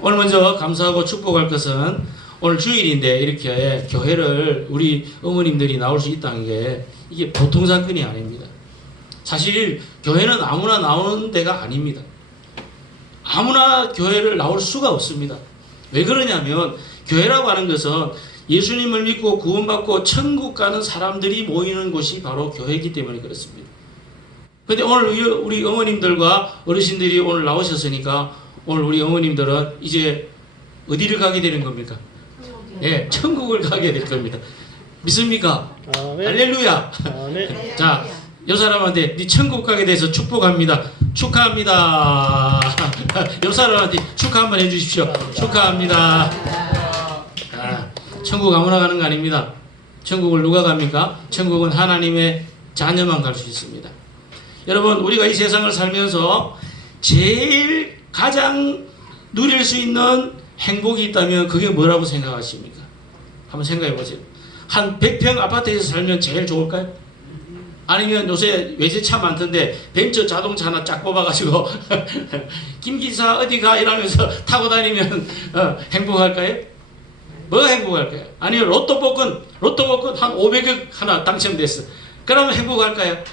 오늘 먼저 감사하고 축복할 것은 오늘 주일인데 이렇게 교회를 우리 어머님들이 나올 수 있다는 게 이게 보통 사건이 아닙니다. 사실 교회는 아무나 나오는 데가 아닙니다. 아무나 교회를 나올 수가 없습니다. 왜 그러냐면 교회라고 하는 것은 예수님을 믿고 구원받고 천국 가는 사람들이 모이는 곳이 바로 교회이기 때문에 그렇습니다. 그런데 오늘 우리 어머님들과 어르신들이 오늘 나오셨으니까 오늘 우리 어머님들은 이제 어디를 가게 되는 겁니까? 예, 천국을 가게 될 겁니다. 믿습니까? 아멘. 할렐루야. 아멘. 자, 요 사람한테 네 천국 가게 돼서 축복합니다. 축하합니다. 요 사람한테 축하 한번 해주십시오. 축하합니다. 아, 천국 아무나 가는 거 아닙니다. 천국을 누가 갑니까? 천국은 하나님의 자녀만 갈 수 있습니다. 여러분, 우리가 이 세상을 살면서 제일 가장 누릴 수 있는 행복이 있다면 그게 뭐라고 생각하십니까? 한번 생각해 보세요. 한 100평 아파트에서 살면 제일 좋을까요? 아니면 요새 외제차 많던데 벤처 자동차 하나 쫙 뽑아가지고 김기사 어디가 이러면서 타고 다니면 행복할까요? 뭐가 행복할까요? 아니면 로또 복권 한 500억 하나 당첨됐어. 그러면 행복할까요?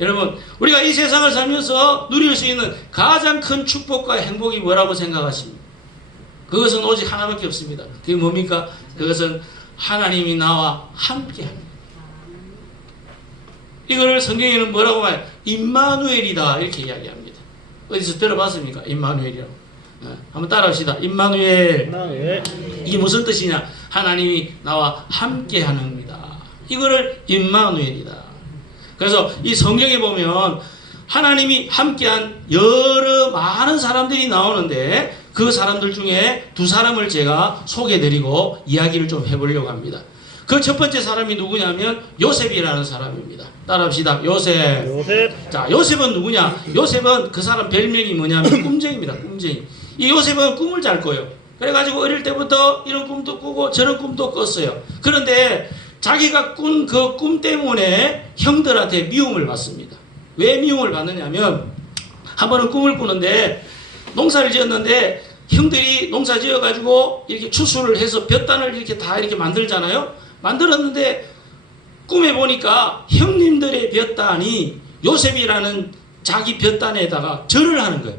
여러분, 우리가 이 세상을 살면서 누릴 수 있는 가장 큰 축복과 행복이 뭐라고 생각하십니까? 그것은 오직 하나밖에 없습니다. 그게 뭡니까? 그것은 하나님이 나와 함께합니다. 이거를 성경에는 뭐라고 말해요? 임마누엘이다 이렇게 이야기합니다. 어디서 들어봤습니까? 임마누엘이라고. 한번 따라합시다. 임마누엘. 이게 무슨 뜻이냐? 하나님이 나와 함께하는입니다. 이거를 임마누엘이다. 그래서 이 성경에 보면 하나님이 함께한 여러 많은 사람들이 나오는데 그 사람들 중에 두 사람을 제가 소개해드리고 이야기를 좀 해보려고 합니다. 그 첫 번째 사람이 누구냐면 요셉이라는 사람입니다. 따라합시다. 요셉. 자, 요셉은 누구냐? 요셉은 그 사람 별명이 뭐냐면 꿈쟁이입니다. 꿈쟁이. 이 요셉은 꿈을 잘 꿔요. 그래가지고 어릴 때부터 이런 꿈도 꾸고 저런 꿈도 꿨어요. 그런데 자기가 꾼 그 꿈 때문에 형들한테 미움을 받습니다. 왜 미움을 받느냐면 한 번은 꿈을 꾸는데 농사를 지었는데 형들이 농사 지어가지고 이렇게 추수를 해서 볕단을 이렇게 다 이렇게 만들잖아요. 만들었는데 꿈에 보니까 형님들의 볕단이 요셉이라는 자기 볕단에다가 절을 하는 거예요.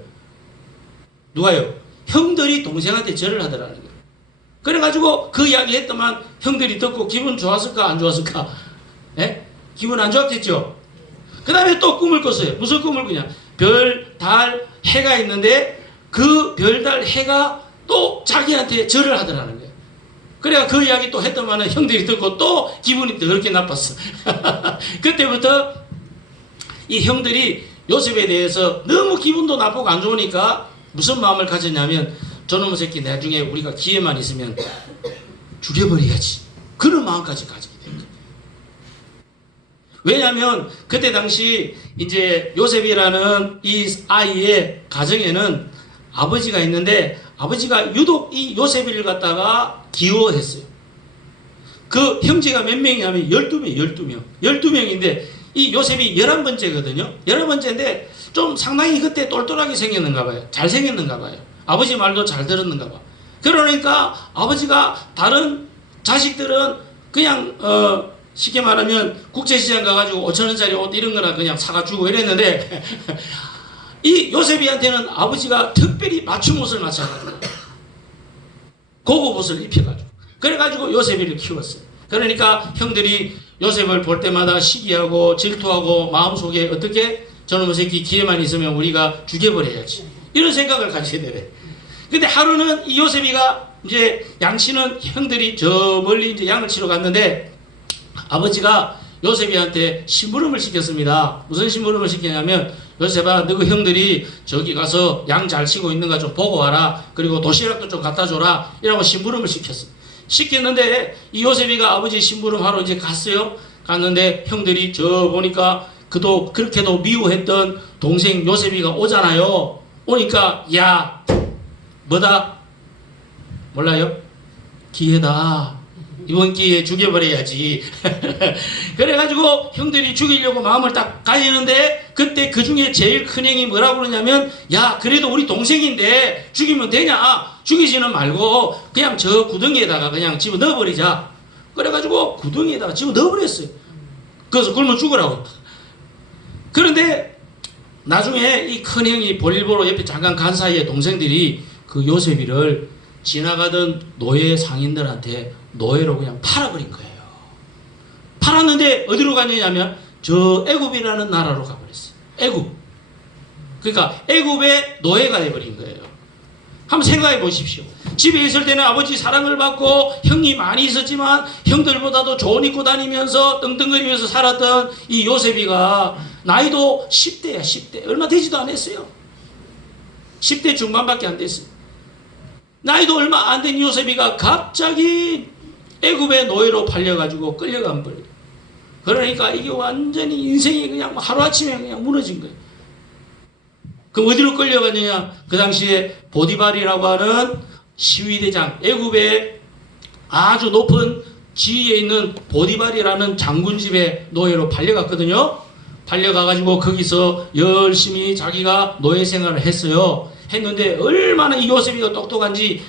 누가요? 형들이 동생한테 절을 하더라는 거예요. 그래가지고 그 이야기 했더만 형들이 듣고 기분 좋았을까 안 좋았을까? 예? 기분 안 좋았겠죠? 그 다음에 또 꿈을 꿨어요. 무슨 꿈을 꾸냐? 별, 달, 해가 있는데 그 별, 달, 해가 또 자기한테 절을 하더라는 거예요. 그래가 그 이야기 또 했더만 형들이 듣고 또 기분이 더럽게 나빴어. 그때부터 이 형들이 요셉에 대해서 너무 기분도 나쁘고 안 좋으니까 무슨 마음을 가졌냐면 저놈의 새끼 나중에 우리가 기회만 있으면 죽여버려야지. 그런 마음까지 가지게 된 거예요. 왜냐하면 그때 당시 이제 요셉이라는 이 아이의 가정에는 아버지가 있는데 아버지가 유독 이 요셉을 갖다가 기워했어요. 그 형제가 몇 명이냐면 12명. 12명인데 이 요셉이 11번째거든요. 11번째인데 좀 상당히 그때 똘똘하게 생겼는가 봐요. 잘생겼는가 봐요. 아버지 말도 잘 들었는가 봐. 그러니까 아버지가 다른 자식들은 그냥 쉽게 말하면 국제시장 가가지고 5,000원짜리 옷 이런 거나 그냥 사가주고 이랬는데 이 요셉이한테는 아버지가 특별히 맞춤 옷을 맞춰가지고 고급 옷을 입혀가지고 그래가지고 요셉이를 키웠어요. 그러니까 형들이 요셉을 볼 때마다 시기하고 질투하고 마음속에 어떻게 저놈의 새끼 기회만 있으면 우리가 죽여버려야지 이런 생각을 가지게 되래. 근데 하루는 이 요셉이가 이제 양치는 형들이 저 멀리 이제 양을 치러 갔는데 아버지가 요셉이한테 심부름을 시켰습니다. 무슨 심부름을 시키냐면 요셉아 너 그 형들이 저기 가서 양 잘 치고 있는가 좀 보고 와라. 그리고 도시락도 좀 갖다 줘라. 이라고 심부름을 시켰어요. 시켰는데 이 요셉이가 아버지 심부름하러 이제 갔어요. 갔는데 형들이 저 보니까 그도 그렇게도 미워했던 동생 요셉이가 오잖아요. 오니까 야 뭐다? 몰라요? 기회다. 이번 기회에 죽여버려야지. 그래가지고 형들이 죽이려고 마음을 딱 가지는데 그때 그 중에 제일 큰 형이 뭐라고 그러냐면 야 그래도 우리 동생인데 죽이면 되냐? 죽이지는 말고 그냥 저 구덩이에다가 그냥 집어 넣어버리자. 그래가지고 구덩이에다가 집어 넣어버렸어요. 그래서 굶어 죽으라고. 그런데 나중에 이 큰 형이 볼일 보러 옆에 잠깐 간 사이에 동생들이 그 요셉이를 지나가던 노예 상인들한테 노예로 그냥 팔아버린 거예요. 팔았는데 어디로 갔느냐면 저 애굽이라는 나라로 가버렸어요. 애굽. 그러니까 애굽의 노예가 돼버린 거예요. 한번 생각해 보십시오. 집에 있을 때는 아버지 사랑을 받고 형이 많이 있었지만 형들보다도 좋은 입고 다니면서 떵떵거리면서 살았던 이 요셉이가 나이도 10대야 10대. 얼마 되지도 않았어요. 10대 중반밖에 안 됐어요. 나이도 얼마 안 된 요셉이가 갑자기 애굽의 노예로 팔려가지고 끌려간 거예요. 그러니까 이게 완전히 인생이 그냥 하루아침에 그냥 무너진 거예요. 그럼 어디로 끌려갔느냐? 그 당시에 보디발이라고 하는 시위대장, 애굽의 아주 높은 지위에 있는 보디발이라는 장군 집에 노예로 팔려갔거든요. 팔려가가지고 거기서 열심히 자기가 노예 생활을 했어요. 했는데 얼마나 이 요셉이가 똑똑한지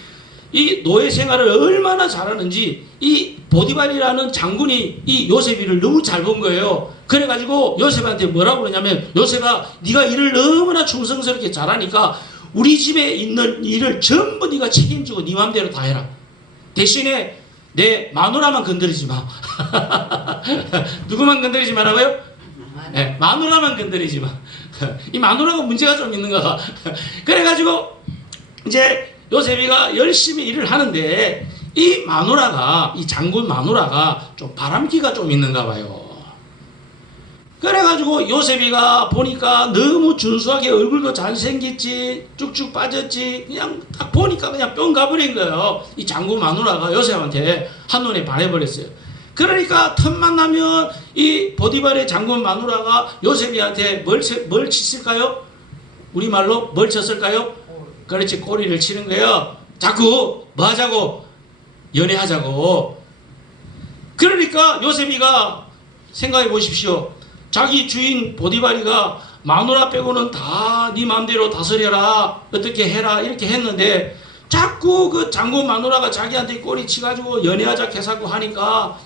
이 노예 생활을 얼마나 잘하는지 이 보디발이라는 장군이 이 요셉이를 너무 잘 본 거예요. 그래가지고 요셉한테 뭐라고 그러냐면 요셉아 네가 일을 너무나 충성스럽게 잘하니까 우리 집에 있는 일을 전부 네가 책임지고 네 맘대로 다 해라. 대신에 내 마누라만 건드리지 마. 누구만 건드리지 말라고요? 네, 마누라만 건드리지 마. 이 마누라가 문제가 좀 있는가 봐. 그래가지고 이제 요셉이가 열심히 일을 하는데 이 마누라가 이 장군 마누라가 좀 바람기가 좀 있는가 봐요. 그래가지고 요셉이가 보니까 너무 준수하게 얼굴도 잘생겼지 쭉쭉 빠졌지 그냥 딱 보니까 그냥 뿅 가버린 거예요. 이 장군 마누라가 요셉한테 한눈에 반해버렸어요. 그러니까 틈만 나면 이 보디발의 장군 마누라가 요셉이한테 뭘 쳤을까요? 우리말로 뭘 쳤을까요? 그렇지, 꼬리를 치는 거예요. 자꾸 뭐 하자고? 연애하자고. 그러니까 요셉이가 생각해 보십시오. 자기 주인 보디발이가 마누라 빼고는 다 네 마음대로 다스려라, 어떻게 해라 이렇게 했는데 자꾸 그 장군 마누라가 자기한테 꼬리 치가지고 연애하자 해사고 하니까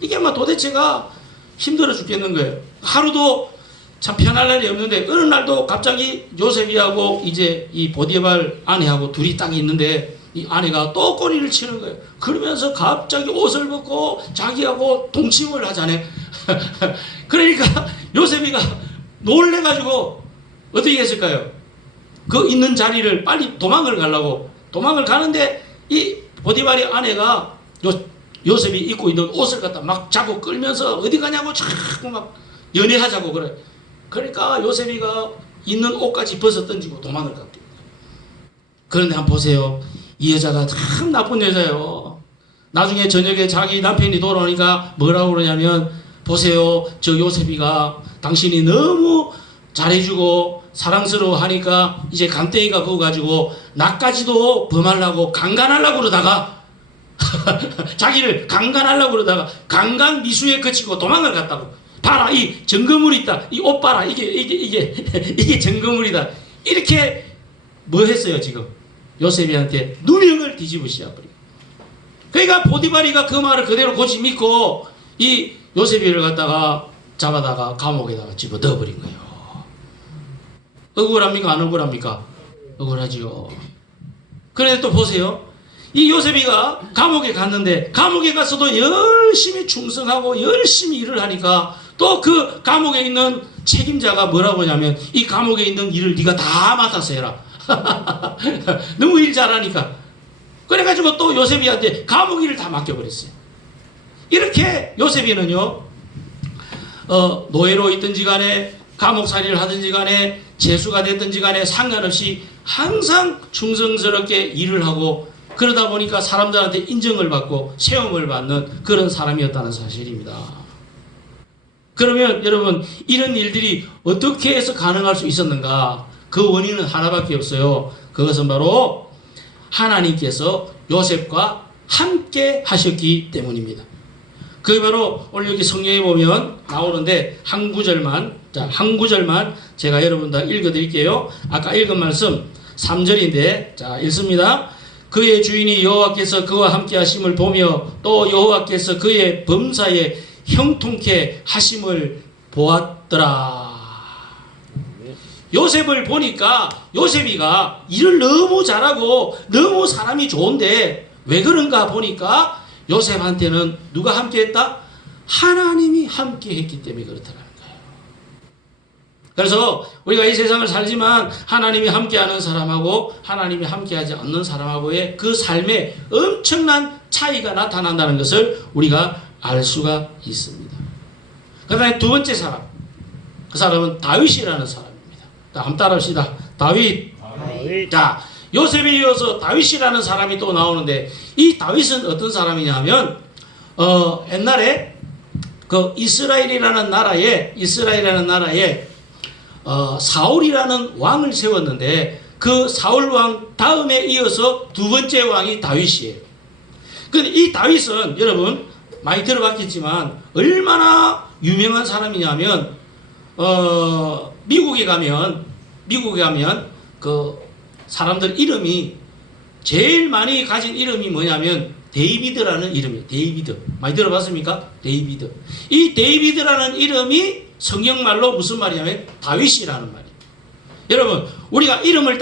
이게 막 도대체가 힘들어 죽겠는 거예요. 하루도 참 편할 날이 없는데 어느 날도 갑자기 요셉이하고 이제 이 보디발 아내하고 둘이 딱 있는데 이 아내가 또 꼬리를 치는 거예요. 그러면서 갑자기 옷을 벗고 자기하고 동침을 하자네. 그러니까 요셉이가 놀래가지고 어떻게 했을까요? 그 있는 자리를 빨리 도망을 가는데 이 보디발의 아내가 요셉이 입고 있는 옷을 갖다 막 잡고 끌면서 어디 가냐고 자꾸 막 연애하자고 그래. 그러니까 요셉이가 있는 옷까지 벗어 던지고 도망을 갔대요. 그런데 한번 보세요. 이 여자가 참 나쁜 여자예요. 나중에 저녁에 자기 남편이 돌아오니까 뭐라고 그러냐면 보세요. 저 요셉이가 당신이 너무 잘해주고 사랑스러워 하니까 이제 간땡이가 그거 가지고 나까지도 범하려고 강간하려고 그러다가 자기를 강간하려고 그러다가 강간 미수에 그치고 도망을 갔다고. 봐라, 이 증거물이 있다. 이 옷 봐라. 이게 증거물이다. 이렇게 뭐 했어요, 지금? 요셉이한테 누명을 뒤집어 씌워버리고. 그러니까 보디발이가 그 말을 그대로 고지 믿고 이 요셉이를 갖다가 잡아다가 감옥에다가 집어 넣어버린 거예요. 억울합니까? 안 억울합니까? 억울하지요. 그런데 또 보세요. 이 요셉이가 감옥에 갔는데 감옥에 가서도 열심히 충성하고 열심히 일을 하니까 또 그 감옥에 있는 책임자가 뭐라고 하냐면 이 감옥에 있는 일을 네가 다 맡아서 해라. 너무 일 잘하니까. 그래가지고 또 요셉이한테 감옥 일을 다 맡겨버렸어요. 이렇게 요셉이는요 노예로 있든지 간에 감옥살이를 하든지 간에 재수가 됐든지 간에 상관없이 항상 충성스럽게 일을 하고 그러다 보니까 사람들한테 인정을 받고 세움을 받는 그런 사람이었다는 사실입니다. 그러면 여러분 이런 일들이 어떻게 해서 가능할 수 있었는가? 그 원인은 하나밖에 없어요. 그것은 바로 하나님께서 요셉과 함께 하셨기 때문입니다. 그게 바로 오늘 여기 성경에 보면 나오는데 한 구절만 제가 여러분들 읽어드릴게요. 아까 읽은 말씀 3절인데 자 읽습니다. 그의 주인이 여호와께서 그와 함께 하심을 보며 또 여호와께서 그의 범사에 형통케 하심을 보았더라. 요셉을 보니까 요셉이가 일을 너무 잘하고 너무 사람이 좋은데 왜 그런가 보니까 요셉한테는 누가 함께 했다? 하나님이 함께 했기 때문에 그렇더라는 거예요. 그래서 우리가 이 세상을 살지만 하나님이 함께하는 사람하고 하나님이 함께하지 않는 사람하고의 그 삶에 엄청난 차이가 나타난다는 것을 우리가 알 수가 있습니다. 그 다음에 두 번째 사람, 그 사람은 다윗이라는 사람입니다. 자, 한번 따라합시다. 다윗. 자, 요셉에 이어서 다윗이라는 사람이 또 나오는데 이 다윗은 어떤 사람이냐면 옛날에 그 이스라엘이라는 나라에 사울이라는 왕을 세웠는데 그 사울 왕 다음에 이어서 두 번째 왕이 다윗이에요. 근데 이 다윗은 여러분 많이 들어봤겠지만 얼마나 유명한 사람이냐면 미국에 가면 그 사람들 이름이 제일 많이 가진 이름이 뭐냐면 데이비드라는 이름이에요. 데이비드. 많이 들어봤습니까? 데이비드. 이 데이비드라는 이름이 성경말로 무슨 말이냐면 다윗이라는 말이에요. 여러분, 우리가 이름을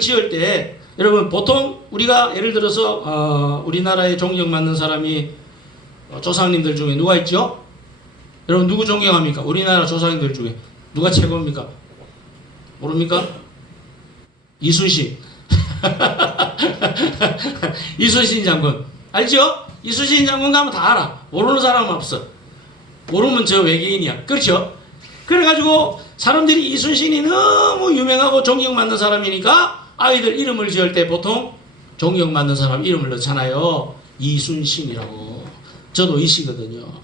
지을 때, 여러분, 보통 우리가 예를 들어서, 우리나라에 존경받는 사람이 조상님들 중에 누가 있죠? 여러분, 누구 존경합니까? 우리나라 조상님들 중에. 누가 최고입니까? 모릅니까? 이순신. 이순신 장군. 알죠? 이순신 장군 가면 다 알아. 모르는 사람은 없어. 모르면 저 외계인이야. 그렇죠? 그래가지고 사람들이 이순신이 너무 유명하고 존경받는 사람이니까 아이들 이름을 지을 때 보통 존경받는 사람 이름을 넣잖아요. 이순신이라고. 저도 이씨거든요.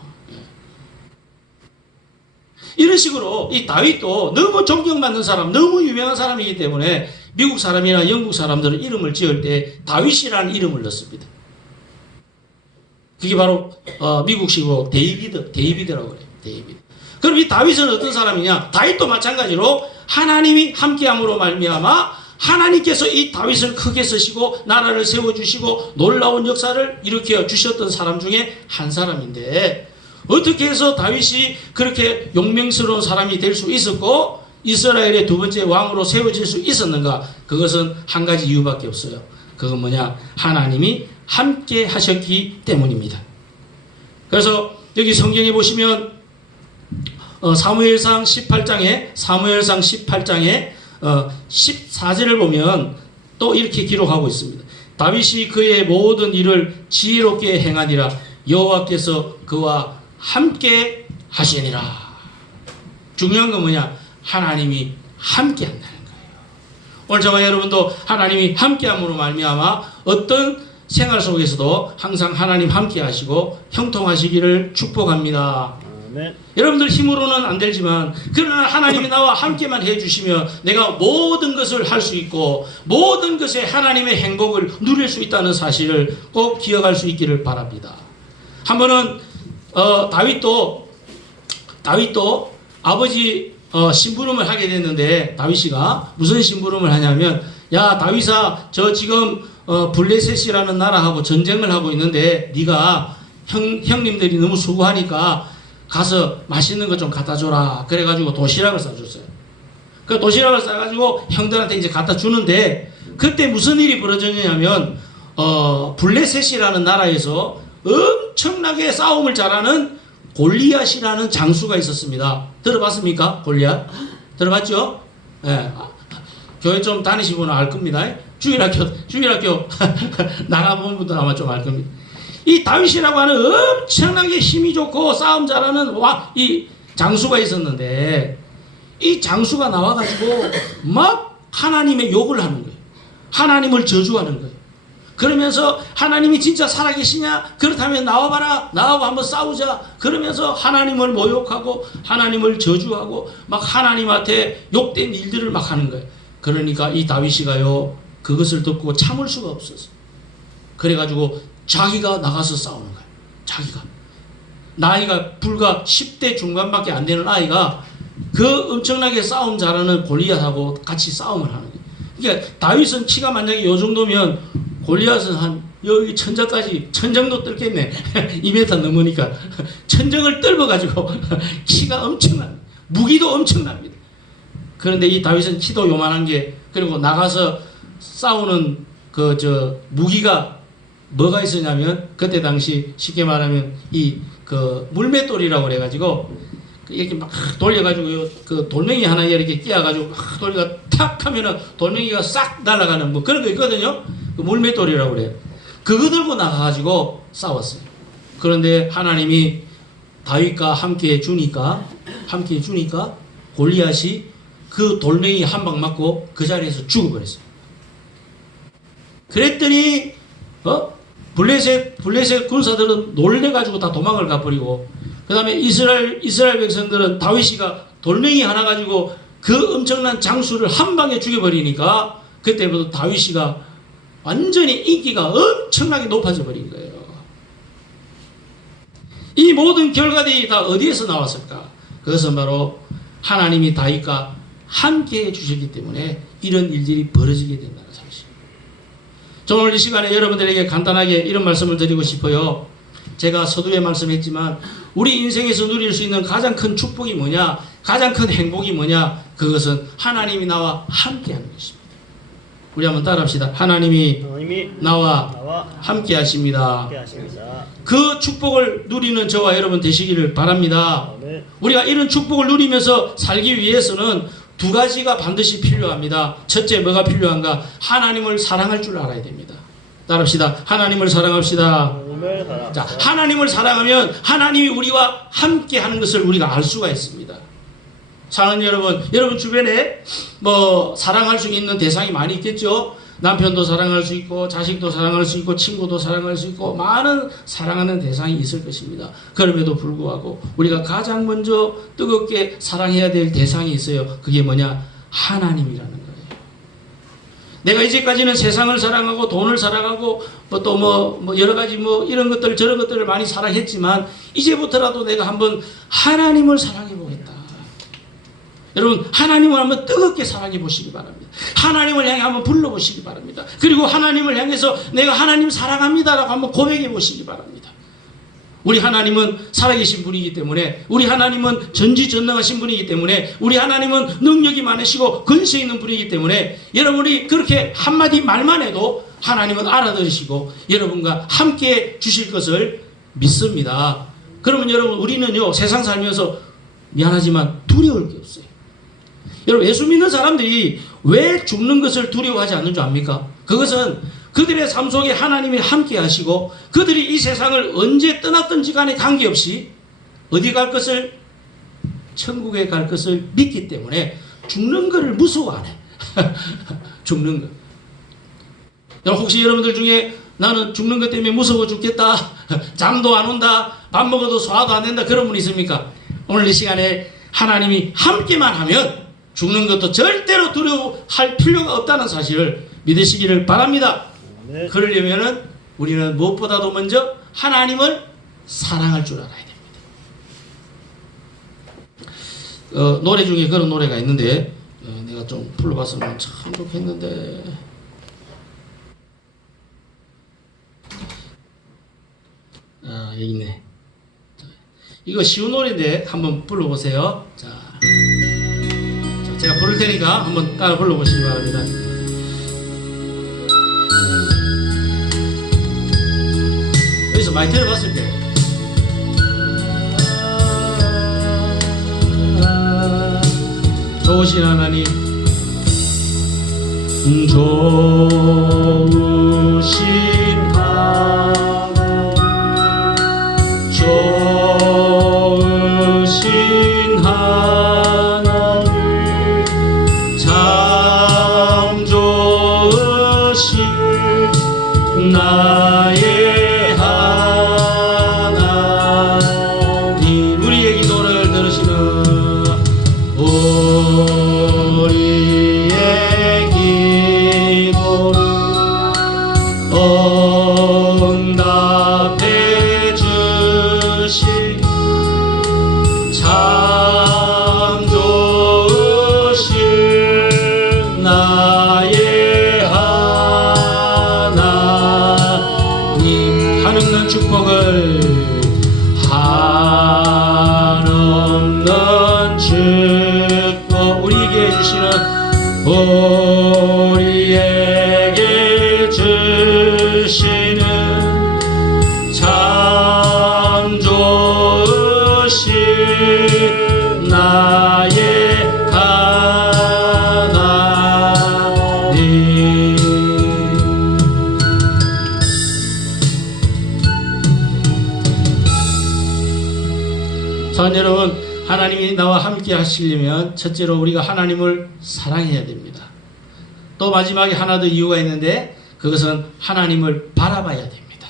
이런 식으로 이 다윗도 너무 존경받는 사람, 너무 유명한 사람이기 때문에 미국 사람이나 영국 사람들은 이름을 지을 때 다윗이라는 이름을 넣습니다. 그게 바로 미국식으로 데이비드라고 그래요. 데이비드. 그럼 이 다윗은 어떤 사람이냐? 다윗도 마찬가지로 하나님이 함께함으로 말미암아 하나님께서 이 다윗을 크게 쓰시고 나라를 세워주시고 놀라운 역사를 일으켜 주셨던 사람 중에 한 사람인데 어떻게 해서 다윗이 그렇게 용맹스러운 사람이 될 수 있었고 이스라엘의 두 번째 왕으로 세워질 수 있었는가? 그것은 한 가지 이유밖에 없어요. 그건 뭐냐? 하나님이 함께 하셨기 때문입니다. 그래서 여기 성경에 보시면 사무엘상 18장에 14절을 보면 또 이렇게 기록하고 있습니다. 다윗이 그의 모든 일을 지혜롭게 행하니라 여호와께서 그와 함께 하시니라. 중요한 건 뭐냐? 하나님이 함께 한다는 거예요. 오늘 저와 여러분도 하나님이 함께함으로 말미암아 어떤 생활 속에서도 항상 하나님 함께 하시고 형통하시기를 축복합니다. 네. 여러분들 힘으로는 안 되지만 그러나 하나님이 나와 함께만 해주시면 내가 모든 것을 할 수 있고 모든 것에 하나님의 행복을 누릴 수 있다는 사실을 꼭 기억할 수 있기를 바랍니다. 한 번은 다윗도 아버지 심부름을 하게 됐는데 다윗이가 무슨 심부름을 하냐면 야 다윗아 저 지금 블레셋이라는 나라하고 전쟁을 하고 있는데 네가 형님들이 너무 수고하니까 가서 맛있는 거 좀 갖다 줘라. 그래가지고 도시락을 싸줬어요. 그 도시락을 싸가지고 형들한테 이제 갖다 주는데 그때 무슨 일이 벌어졌냐면 블레셋이라는 나라에서 엄청나게 싸움을 잘하는 골리앗이라는 장수가 있었습니다. 들어봤습니까? 골리앗? 들어봤죠? 예. 네. 교회 좀 다니시고는 알 겁니다. 주일학교 나가본 분들 아마 좀 알 겁니다. 이 다윗이라고 하는 엄청나게 힘이 좋고 싸움 잘하는 이 장수가 있었는데 이 장수가 나와가지고 막 하나님의 욕을 하는 거예요. 하나님을 저주하는 거예요. 그러면서 하나님이 진짜 살아계시냐? 그렇다면 나와봐라. 나하고 한번 싸우자. 그러면서 하나님을 모욕하고 하나님을 저주하고 막 하나님한테 욕된 일들을 막 하는 거예요. 그러니까 이 다윗이가요 그것을 듣고 참을 수가 없었어요. 그래가지고 자기가 나가서 싸우는 거예요. 자기가. 나이가 불과 10대 중반밖에 안 되는 아이가 그 엄청나게 싸움 잘하는 골리앗하고 같이 싸움을 하는 거예요. 그러니까 다윗은 키가 만약에 요 정도면 골리앗은 한 여기 천장까지, 천장도 뚫겠네. 2m 넘으니까. 천장을 뚫어가지고 키가 엄청납니다. 무기도 엄청납니다. 그런데 이 다윗은 키도 요만한 게, 그리고 나가서 싸우는 무기가 뭐가 있었냐면, 그때 당시 쉽게 말하면 물맷돌이라고 그래가지고 이렇게 막 돌려가지고 그 돌멩이 하나 이렇게 끼워가지고 막 돌리가 탁 하면은 돌멩이가 싹 날아가는 뭐 그런 거 있거든요. 그 물맷돌이라고 그래요. 그거 들고 나가가지고 싸웠어요. 그런데 하나님이 다윗과 함께 주니까 골리앗이 그 돌멩이 한 방 맞고 그 자리에서 죽어버렸어요. 그랬더니 블레셋 군사들은 놀래가지고 다 도망을 가버리고, 그 다음에 이스라엘 백성들은 다윗이가 돌멩이 하나 가지고 그 엄청난 장수를 한 방에 죽여버리니까 그때부터 다윗이가 완전히 인기가 엄청나게 높아져 버린 거예요. 이 모든 결과들이 다 어디에서 나왔을까? 그것은 바로 하나님이 다윗과 함께 해주셨기 때문에 이런 일들이 벌어지게 된다는 사실. 저는 오늘 이 시간에 여러분들에게 간단하게 이런 말씀을 드리고 싶어요. 제가 서두에 말씀했지만 우리 인생에서 누릴 수 있는 가장 큰 축복이 뭐냐? 가장 큰 행복이 뭐냐? 그것은 하나님이 나와 함께하는 것입니다. 우리 한번 따라합시다. 하나님이 나와 함께 하십니다. 그 축복을 누리는 저와 여러분 되시기를 바랍니다. 우리가 이런 축복을 누리면서 살기 위해서는 두 가지가 반드시 필요합니다. 첫째, 뭐가 필요한가? 하나님을 사랑할 줄 알아야 됩니다. 따라합시다. 하나님을 사랑합시다. 자, 하나님을 사랑하면 하나님이 우리와 함께 하는 것을 우리가 알 수가 있습니다. 사랑하는 여러분 주변에 사랑할 수 있는 대상이 많이 있겠죠. 남편도 사랑할 수 있고, 자식도 사랑할 수 있고, 친구도 사랑할 수 있고, 많은 사랑하는 대상이 있을 것입니다. 그럼에도 불구하고 우리가 가장 먼저 뜨겁게 사랑해야 될 대상이 있어요. 그게 뭐냐? 하나님이라는 거예요. 내가 이제까지는 세상을 사랑하고 돈을 사랑하고 또 여러 가지 이런 것들 저런 것들을 많이 사랑했지만 이제부터라도 내가 한번 하나님을 사랑해 보겠다. 여러분, 하나님을 한번 뜨겁게 사랑해 보시기 바랍니다. 하나님을 향해 한번 불러보시기 바랍니다. 그리고 하나님을 향해서 내가 하나님 사랑합니다라고 한번 고백해 보시기 바랍니다. 우리 하나님은 살아계신 분이기 때문에, 우리 하나님은 전지전능하신 분이기 때문에, 우리 하나님은 능력이 많으시고 근세 있는 분이기 때문에 여러분이 그렇게 한마디 말만 해도 하나님은 알아들으시고 여러분과 함께 주실 것을 믿습니다. 그러면 여러분, 우리는요 세상 살면서 미안하지만 두려울 게 없어요. 여러분, 예수 믿는 사람들이 왜 죽는 것을 두려워하지 않는 줄 압니까? 그것은 그들의 삶 속에 하나님이 함께 하시고 그들이 이 세상을 언제 떠났든지 간에 관계없이 어디 갈 것을, 천국에 갈 것을 믿기 때문에 죽는 것을 무서워 안 해. 죽는 것. 여러분, 혹시 여러분들 중에 나는 죽는 것 때문에 무서워 죽겠다, 잠도 안 온다, 밥 먹어도 소화도 안 된다, 그런 분 있습니까? 오늘 이 시간에 하나님이 함께만 하면 죽는 것도 절대로 두려워할 필요가 없다는 사실을 믿으시기를 바랍니다. 네. 그러려면은 우리는 무엇보다도 먼저 하나님을 사랑할 줄 알아야 됩니다. 노래 중에 그런 노래가 있는데 내가 좀 불러봤으면 참 좋겠는데, 여기 있네. 이거 쉬운 노래인데 한번 불러보세요. 자, 제가 부를 테니까 한번 따라 불러보시기 바랍니다. 여기서 많이 들어봤을 때, 좋으신 하나님, 좋으신 하나님, 좋으신 하나님, 참 좋으신 나의 하나님. 우리의 기도를 들으시는, 우리의 기도를 사랑하는 여러분, 하나님이 나와 함께 하시려면 첫째로 우리가 하나님을 사랑해야 됩니다. 또 마지막에 하나 더 이유가 있는데 그것은 하나님을 바라봐야 됩니다.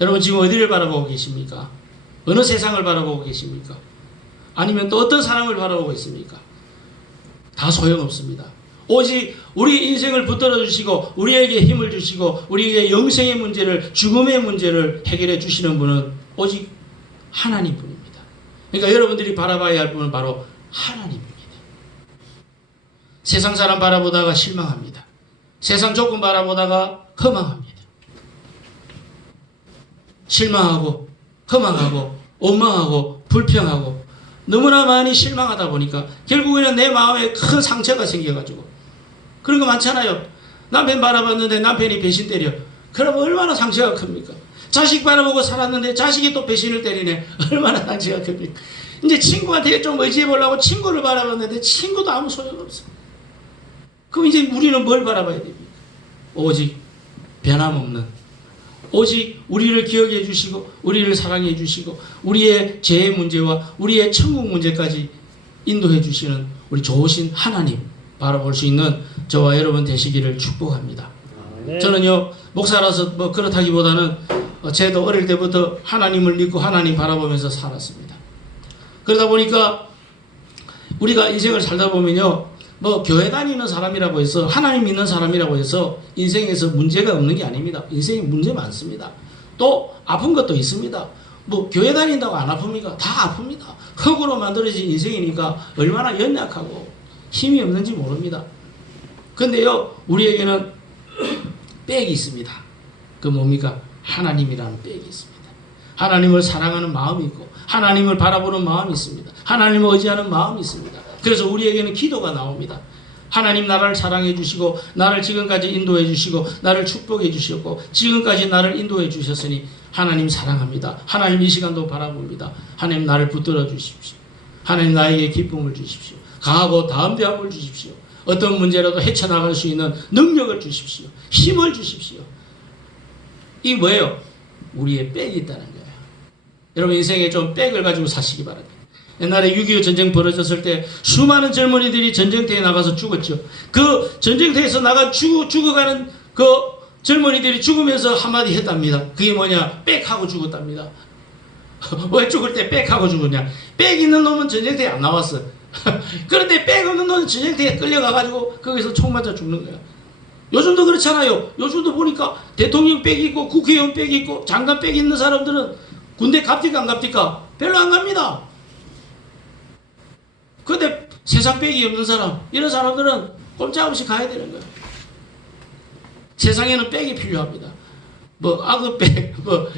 여러분 지금 어디를 바라보고 계십니까? 어느 세상을 바라보고 계십니까? 아니면 또 어떤 사람을 바라보고 있습니까? 다 소용없습니다. 오직 우리 인생을 붙들어 주시고 우리에게 힘을 주시고 우리에게 영생의 문제를, 죽음의 문제를 해결해 주시는 분은 오직 하나님뿐입니다. 그러니까 여러분들이 바라봐야 할 분은 바로 하나님입니다. 세상 사람 바라보다가 실망합니다. 세상 조건 바라보다가 허망합니다. 실망하고 허망하고 원망하고 불평하고 너무나 많이 실망하다 보니까 결국에는 내 마음에 큰 상처가 생겨가지고 그런 거 많잖아요. 남편 바라봤는데 남편이 배신 때려. 그럼 얼마나 상처가 큽니까? 자식 바라보고 살았는데 자식이 또 배신을 때리네. 얼마나 상처가 큽니까? 이제 친구한테 좀 의지해 보려고 친구를 바라봤는데 친구도 아무 소용없어. 그럼 이제 우리는 뭘 바라봐야 됩니까? 오직 변함없는, 오직 우리를 기억해 주시고 우리를 사랑해 주시고 우리의 죄의 문제와 우리의 천국 문제까지 인도해 주시는 우리 좋으신 하나님 바라볼 수 있는 저와 여러분 되시기를 축복합니다. 저는요 목사라서 뭐 그렇다기보다는 저도 어릴 때부터 하나님을 믿고 하나님 바라보면서 살았습니다. 그러다 보니까 우리가 인생을 살다 보면요 뭐 교회 다니는 사람이라고 해서 하나님 믿는 사람이라고 해서 인생에서 문제가 없는 게 아닙니다. 인생에 문제 많습니다. 또 아픈 것도 있습니다. 뭐 교회 다닌다고 안 아픕니까? 다 아픕니다. 흙으로 만들어진 인생이니까 얼마나 연약하고 힘이 없는지 모릅니다. 근데요 우리에게는 백이 있습니다. 그 뭡니까? 하나님이라는 백이 있습니다. 하나님을 사랑하는 마음이 있고 하나님을 바라보는 마음이 있습니다. 하나님을 의지하는 마음이 있습니다. 그래서 우리에게는 기도가 나옵니다. 하나님 나를 사랑해 주시고 나를 지금까지 인도해 주시고 나를 축복해 주셨고 지금까지 나를 인도해 주셨으니 하나님 사랑합니다. 하나님 이 시간도 바라봅니다. 하나님 나를 붙들어 주십시오. 하나님 나에게 기쁨을 주십시오. 강하고 담대함을 주십시오. 어떤 문제라도 헤쳐나갈 수 있는 능력을 주십시오. 힘을 주십시오. 이게 뭐예요? 우리의 백이 있다는 거예요. 여러분 인생에 좀 백을 가지고 사시기 바랍니다. 옛날에 6.25 전쟁 벌어졌을 때 수많은 젊은이들이 전쟁터에 나가서 죽었죠. 그 전쟁터에서 나가 죽어가는 그 젊은이들이 죽으면서 한마디 했답니다. 그게 뭐냐? 백하고 죽었답니다. 왜 죽을 때 백하고 죽었냐? 백 있는 놈은 전쟁터에 안 나왔어. 그런데 백 없는 놈은 전쟁터에 끌려가가지고 거기서 총 맞아 죽는 거야. 요즘도 그렇잖아요. 요즘도 보니까 대통령 백이 있고 국회의원 백이 있고 장관 백이 있는 사람들은 군대 갑니까 안 갑니까? 별로 안 갑니다. 근데 세상 백이 없는 사람, 이런 사람들은 꼼짝없이 가야 되는 거예요. 세상에는 백이 필요합니다. 뭐 악어백, 뭐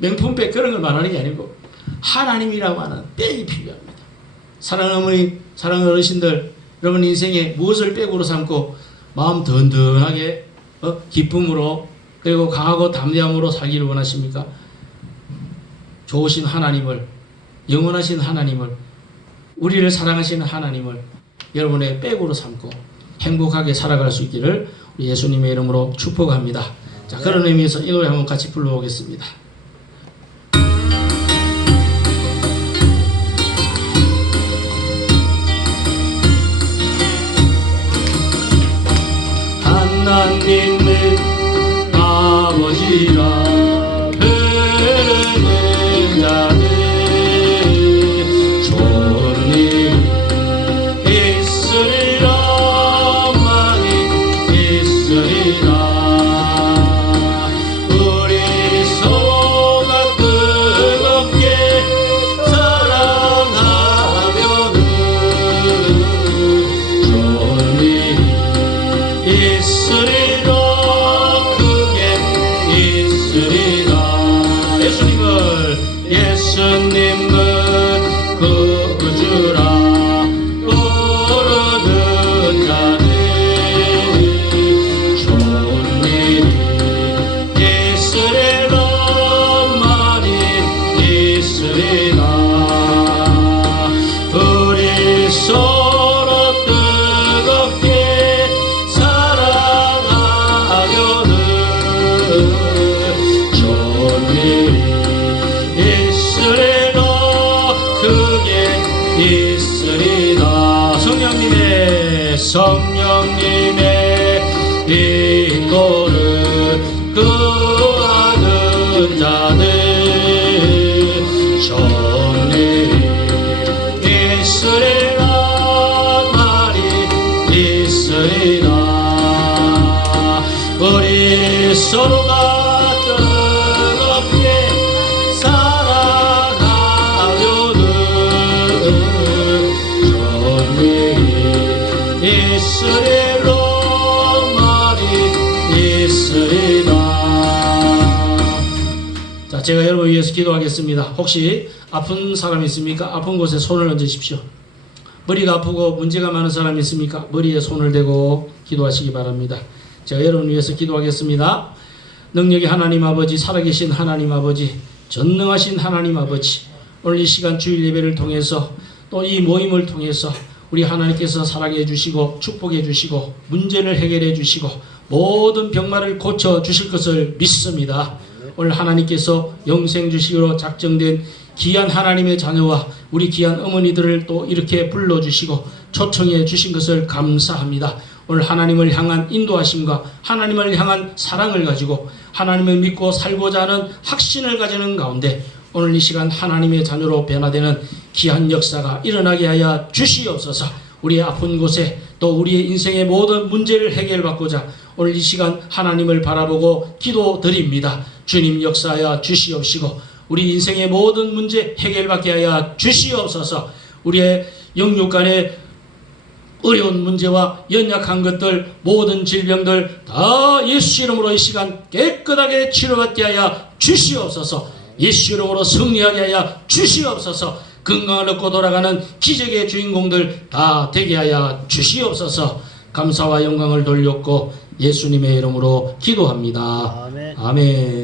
명품백 그런 걸 말하는 게 아니고 하나님이라고 하는 백이 필요합니다. 사랑하는 어머니, 사랑하는 어르신들, 여러분 인생에 무엇을 백으로 삼고 마음 든든하게 기쁨으로 그리고 강하고 담대함으로 살기를 원하십니까? 좋으신 하나님을, 영원하신 하나님을, 우리를 사랑하시는 하나님을 여러분의 백으로 삼고 행복하게 살아갈 수 있기를 우리 예수님의 이름으로 축복합니다. 자, 그런 의미에서 이 노래 한번 같이 불러보겠습니다. 하나님의 아버지라 흐르는 자는 우리 손 성령님의 인도를 구하는 자들 정리 있으리라 말이 있으리라. 우리 서로가 뜨겁게 사랑하려는 정리 있으리라 말이 있으리라. 자, 제가 여러분을 위해서 기도하겠습니다. 혹시 아픈 사람 있습니까? 아픈 곳에 손을 얹으십시오. 머리가 아프고 문제가 많은 사람 있습니까? 머리에 손을 대고 기도하시기 바랍니다. 제가 여러분을 위해서 기도하겠습니다. 능력의 하나님 아버지, 살아계신 하나님 아버지, 전능하신 하나님 아버지, 오늘 이 시간 주일 예배를 통해서 또 이 모임을 통해서 우리 하나님께서 사랑해 주시고 축복해 주시고 문제를 해결해 주시고 모든 병마를 고쳐 주실 것을 믿습니다. 오늘 하나님께서 영생 주시기로 작정된 귀한 하나님의 자녀와 우리 귀한 어머니들을 또 이렇게 불러주시고 초청해 주신 것을 감사합니다. 오늘 하나님을 향한 인도하심과 하나님을 향한 사랑을 가지고 하나님을 믿고 살고자 하는 확신을 가지는 가운데 오늘 이 시간 하나님의 자녀로 변화되는 귀한 역사가 일어나게 하여 주시옵소서. 우리의 아픈 곳에 또 우리의 인생의 모든 문제를 해결받고자 오늘 이 시간 하나님을 바라보고 기도드립니다. 주님 역사하여 주시옵시고 우리 인생의 모든 문제 해결받게 하여 주시옵소서. 우리의 영육 간의 어려운 문제와 연약한 것들 모든 질병들 다 예수 이름으로 이 시간 깨끗하게 치료받게 하여 주시옵소서. 예수 이름으로 승리하게 하여 주시옵소서. 건강을 얻고 돌아가는 기적의 주인공들 다 되게 하여 주시옵소서. 감사와 영광을 돌렸고 예수님의 이름으로 기도합니다. 아멘. 아멘.